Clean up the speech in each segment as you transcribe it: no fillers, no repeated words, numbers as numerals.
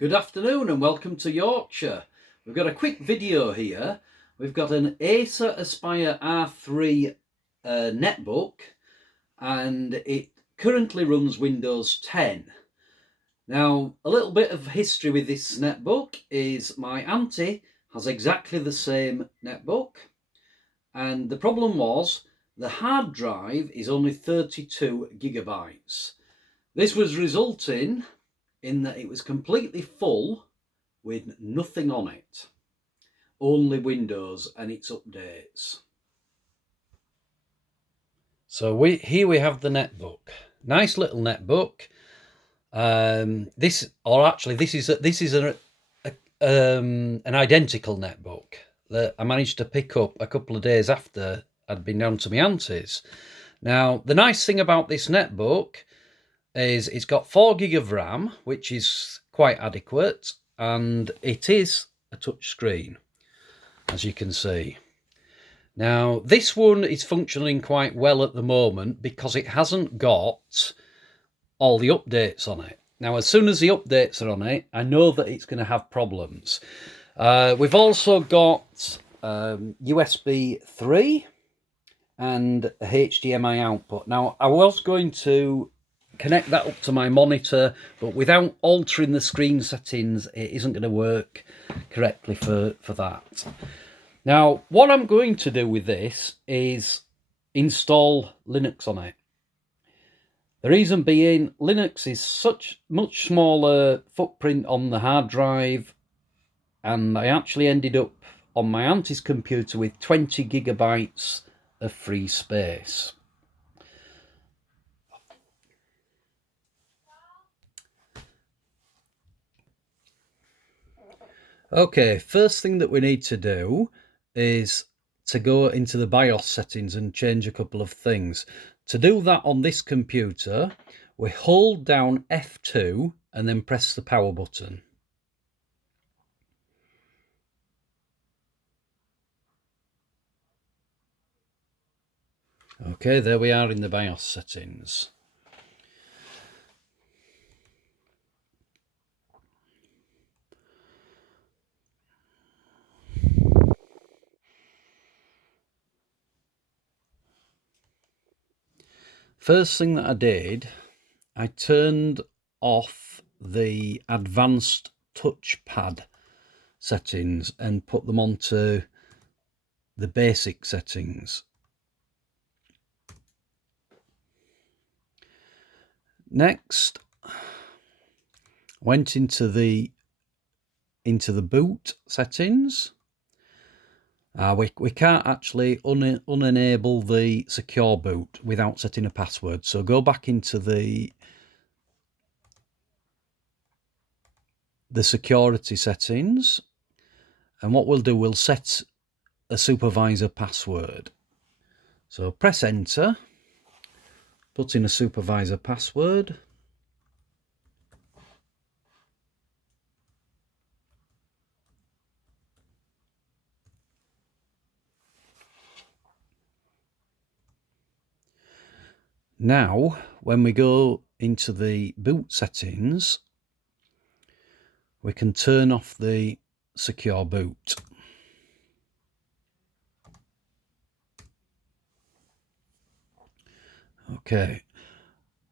Good afternoon and welcome to Yorkshire. We've got a quick video here. We've got an Acer Aspire R3 netbook and it currently runs Windows 10. Now, a little bit of history with this netbook is my auntie has exactly the same netbook, and the problem was the hard drive is only 32 gigabytes. This was resulting in that it was completely full with nothing on it, only Windows and its updates. So here we have the netbook. Nice little netbook. This is an identical netbook that I managed to pick up a couple of days after I'd been down to my auntie's. Now, the nice thing about this netbook is it's got 4 gig of RAM, which is quite adequate, and it is a touch screen, as you can see. Now, this one is functioning quite well at the moment because it hasn't got all the updates on it. Now, as soon as the updates are on it, I know that it's going to have problems. We've also got USB 3 and a HDMI output. Now, I was going to connect that up to my monitor, but without altering the screen settings, it isn't going to work correctly for that. Now, what I'm going to do with this is install Linux on it. The reason being, Linux is such much smaller footprint on the hard drive, and I actually ended up on my auntie's computer with 20 gigabytes of free space. Okay, first thing that we need to do is to go into the BIOS settings and change a couple of things. To do that on this computer, we hold down F2 and then press the power button. Okay, there we are in the BIOS settings. First thing that I did, I turned off the advanced touchpad settings and put them onto the basic settings. Next, went into the boot settings. We can't actually unenable the secure boot without setting a password. So go back into the security settings, and what we'll do, we'll set a supervisor password. So press enter, put in a supervisor password. Now, when we go into the boot settings, we can turn off the secure boot. Okay,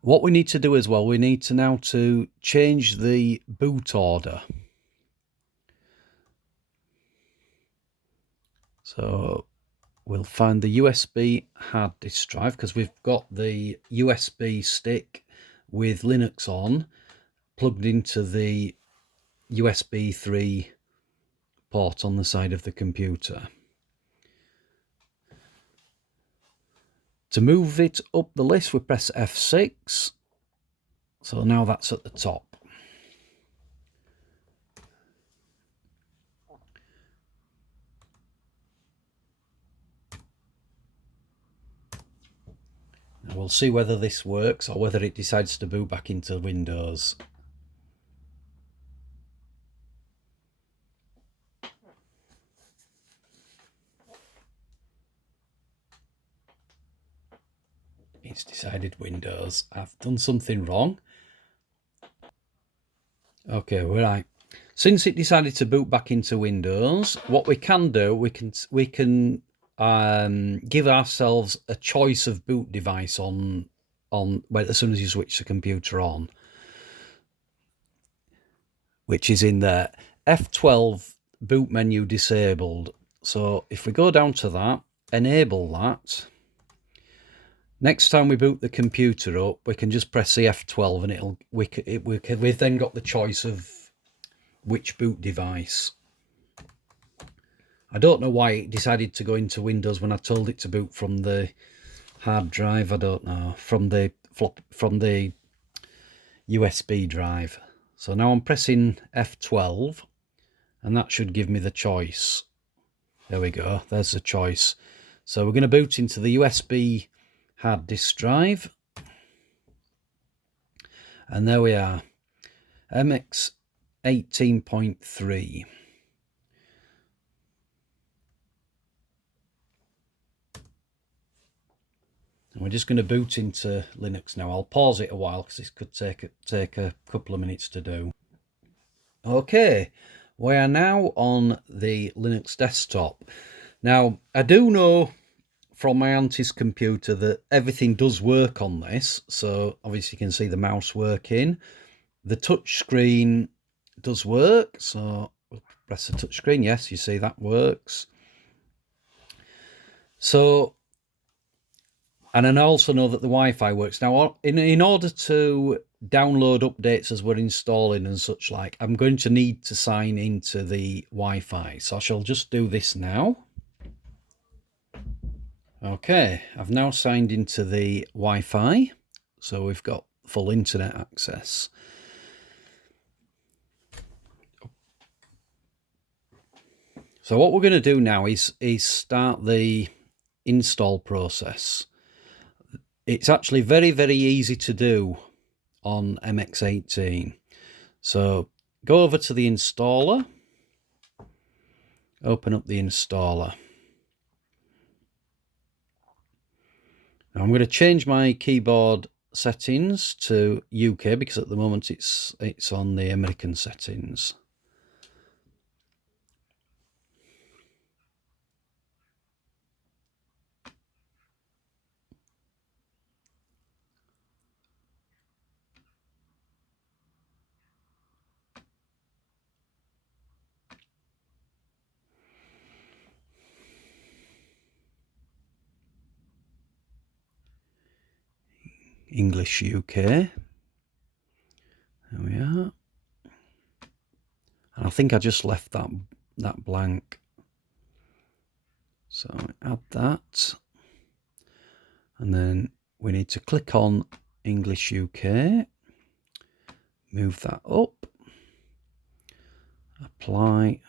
what we need to do as well, we need to now to change the boot order. So we'll find the USB hard disk drive, because we've got the USB stick with Linux on plugged into the USB 3 port on the side of the computer. To move it up the list, we press F6. So now that's at the top. And we'll see whether this works or whether it decides to boot back into Windows. It's decided Windows. I've done something wrong. Okay, right. Since it decided to boot back into Windows, what we can do, we can give ourselves a choice of boot device on well, as soon as you switch the computer on, which is in there. F12 boot menu disabled. So if we go down to that, enable that. Next time we boot the computer up, we can just press the F12 and we've then got the choice of which boot device. I don't know why it decided to go into Windows when I told it to boot from the hard drive. I don't know, from the USB drive. So now I'm pressing F12 and that should give me the choice. There we go, there's the choice. So we're going to boot into the USB hard disk drive, and there we are, MX 18.3. And we're just going to boot into Linux now. I'll pause it a while because this could take a couple of minutes to do. Okay, we are now on the Linux desktop. Now, I do know from my auntie's computer that everything does work on this. So obviously you can see the mouse working. The touch screen does work. So we'll press the touch screen. Yes, you see that works. So, and I also know that the Wi-Fi works. Now, in order to download updates as we're installing and such like, I'm going to need to sign into the Wi-Fi. So I shall just do this now. Okay, I've now signed into the Wi-Fi, so we've got full internet access. So what we're going to do now is start the install process. It's actually very, very easy to do on MX18. So go over to the installer, open up the installer. Now I'm going to change my keyboard settings to UK because at the moment it's on the American settings. English UK. There we are. And I think I just left that blank. So add that. And then we need to click on English UK. Move that up. Apply.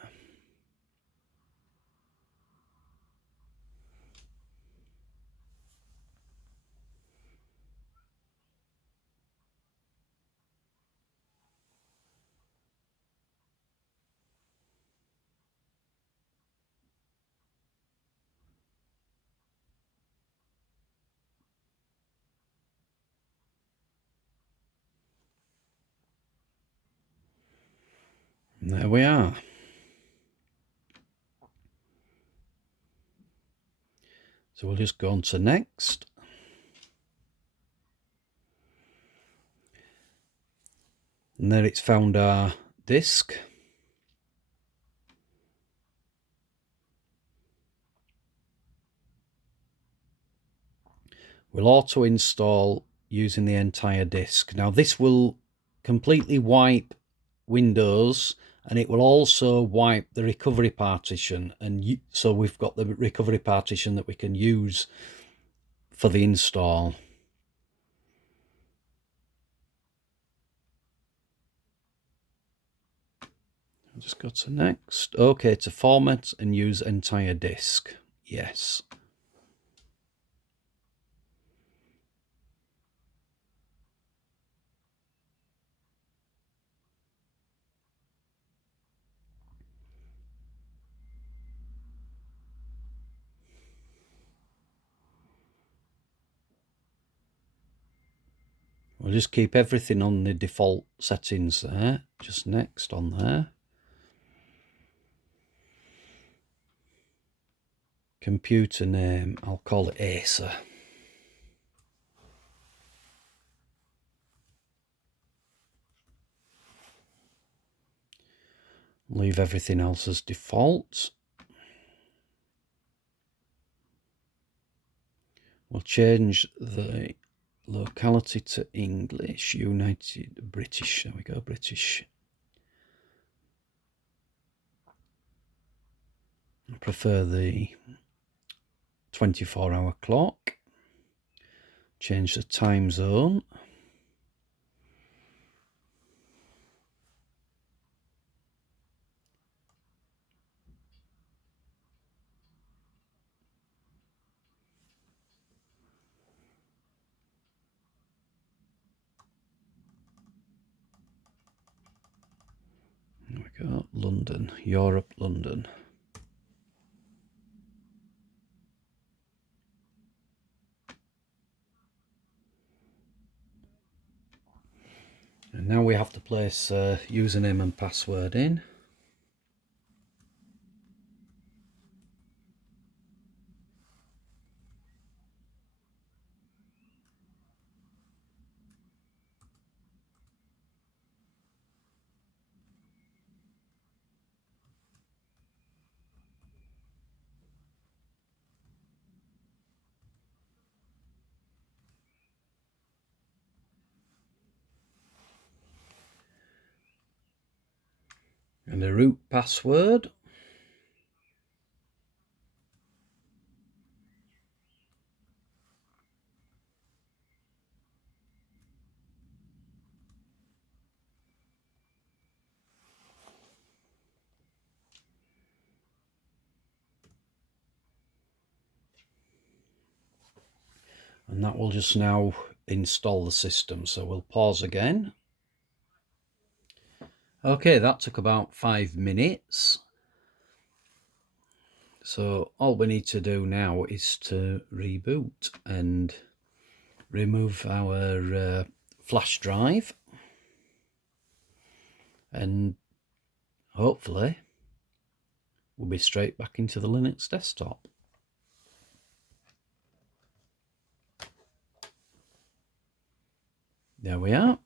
And there we are. So we'll just go on to next. And there it's found our disk. We'll auto install using the entire disk. Now this will completely wipe Windows, and it will also wipe the recovery partition, and so we've got the recovery partition that we can use for the install. I'll just go to next. Okay, to format and use entire disk. Yes. We'll just keep everything on the default settings there. Just next on there. Computer name, I'll call it Acer. Leave everything else as default. We'll change the locality to English, United British. There we go, British. I prefer the 24-hour clock. Change the time zone. There we go, London, Europe, London. And now we have to place username and password in. And the root password. And that will just now install the system. So we'll pause again. Okay, that took about 5 minutes. So all we need to do now is to reboot and remove our flash drive, and hopefully we'll be straight back into the Linux desktop. There we are.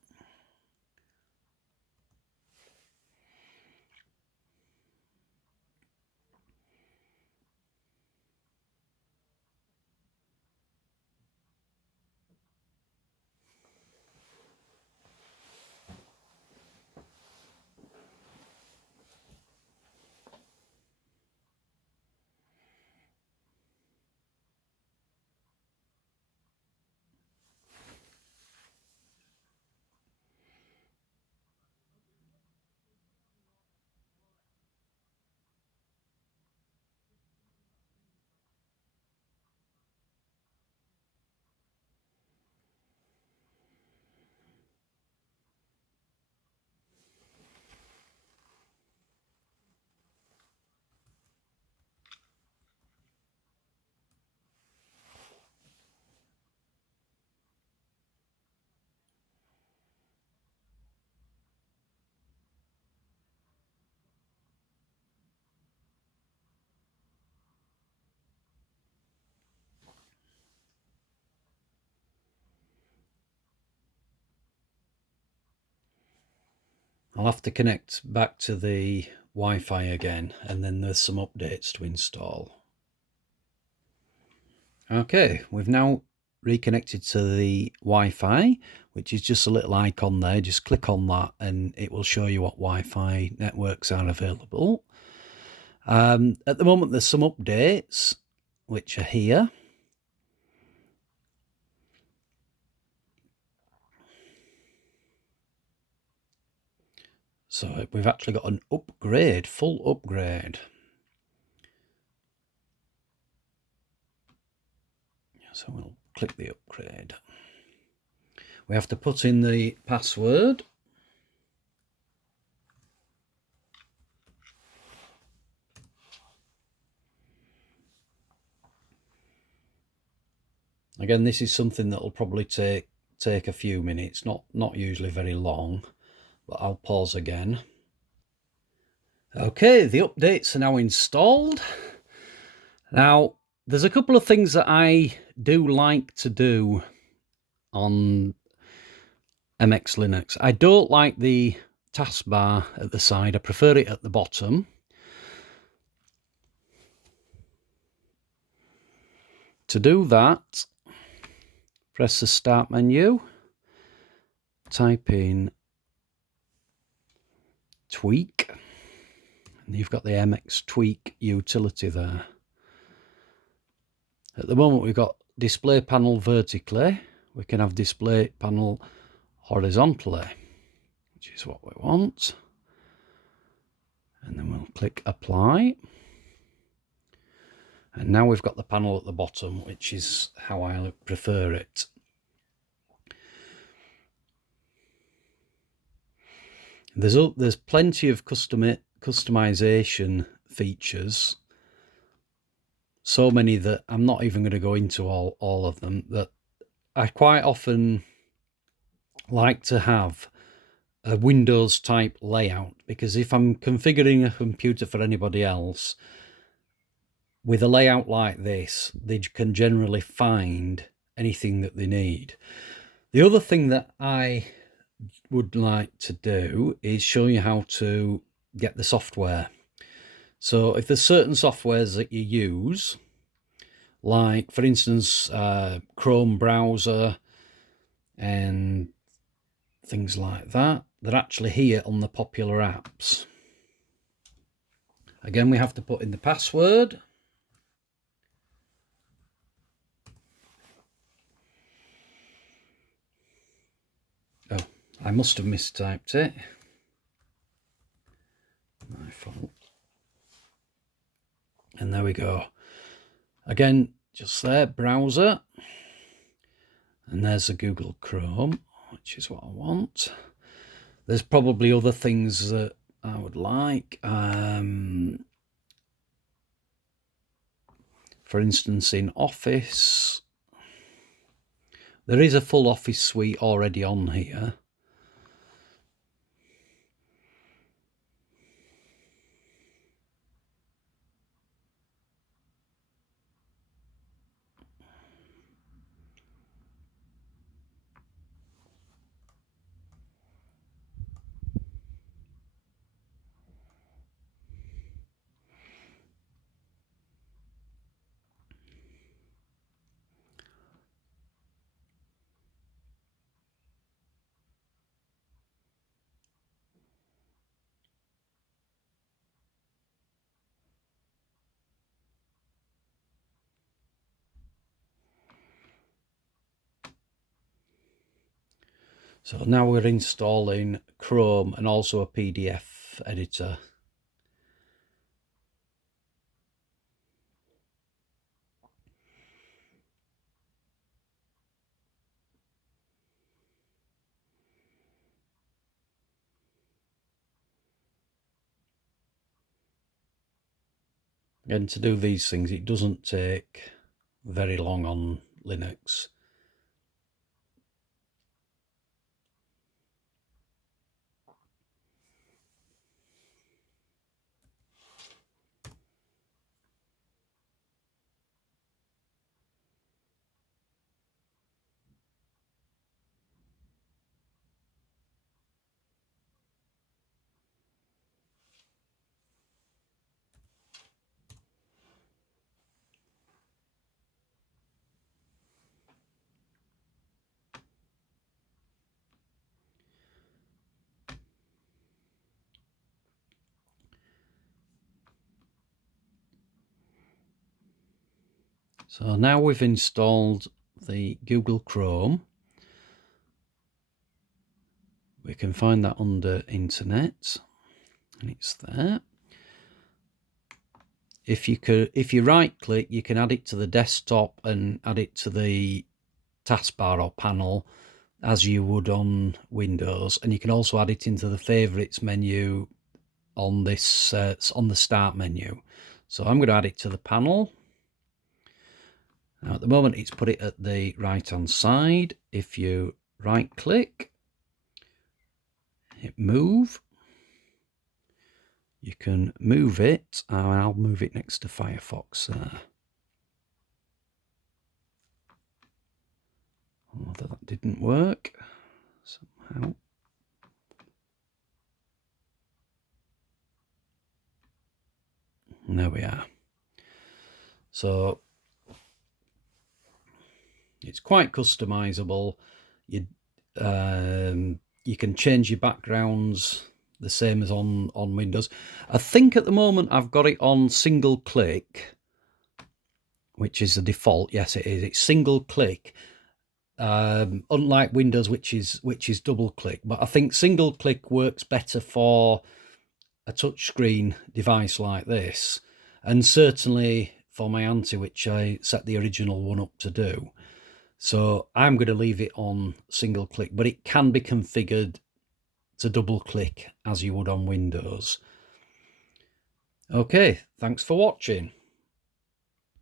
I'll have to connect back to the Wi-Fi again, and then there's some updates to install. Okay, we've now reconnected to the Wi-Fi, which is just a little icon there. Just click on that and it will show you what Wi-Fi networks are available. At the moment there's some updates which are here. So we've actually got an upgrade, full upgrade. So we'll click the upgrade. We have to put in the password. Again, this is something that will probably take a few minutes, not usually very long, but I'll pause again. Okay, the updates are now installed. Now, There's a couple of things that I do like to do on MX Linux. I don't like the taskbar at the side. I prefer it at the bottom. To do that, press the Start menu, type in Tweak, and you've got the MX Tweak utility there. At the moment we've got display panel vertically. We can have display panel horizontally, which is what we want. And then we'll click Apply. And now we've got the panel at the bottom, which is how I prefer it. There's plenty of customization features. So many that I'm not even going to go into all of them, that I quite often like to have a Windows type layout, because if I'm configuring a computer for anybody else, with a layout like this, they can generally find anything that they need. The other thing that I would like to do is show you how to get the software. So if there's certain softwares that you use, like for instance Chrome browser and things like that, they're actually here on the popular apps. Again, we have to put in the password. Oh, I must have mistyped it. My fault. And there we go. Again, just there, browser. And there's the Google Chrome, which is what I want. There's probably other things that I would like. For instance, in Office, there is a full Office suite already on here. So now we're installing Chrome and also a PDF editor. And to do these things, it doesn't take very long on Linux. So now we've installed the Google Chrome. We can find that under Internet, and it's there. If you right click, you can add it to the desktop and add it to the taskbar or panel as you would on Windows, and you can also add it into the favorites menu on this on the start menu. So I'm going to add it to the panel. Now at the moment it's put it at the right hand side. If you right click, hit move, you can move it. I'll move it next to Firefox there. didn't work somehow. And there we are. So it's quite customizable. You can change your backgrounds the same as on Windows. I think at the moment I've got it on single click, which is the default. Yes, it is. It's single click. Unlike Windows, which is double click. But I think single click works better for a touchscreen device like this, and certainly for my Auntie, which I set the original one up to do. So I'm going to leave it on single click, but it can be configured to double click as you would on Windows. Okay, thanks for watching.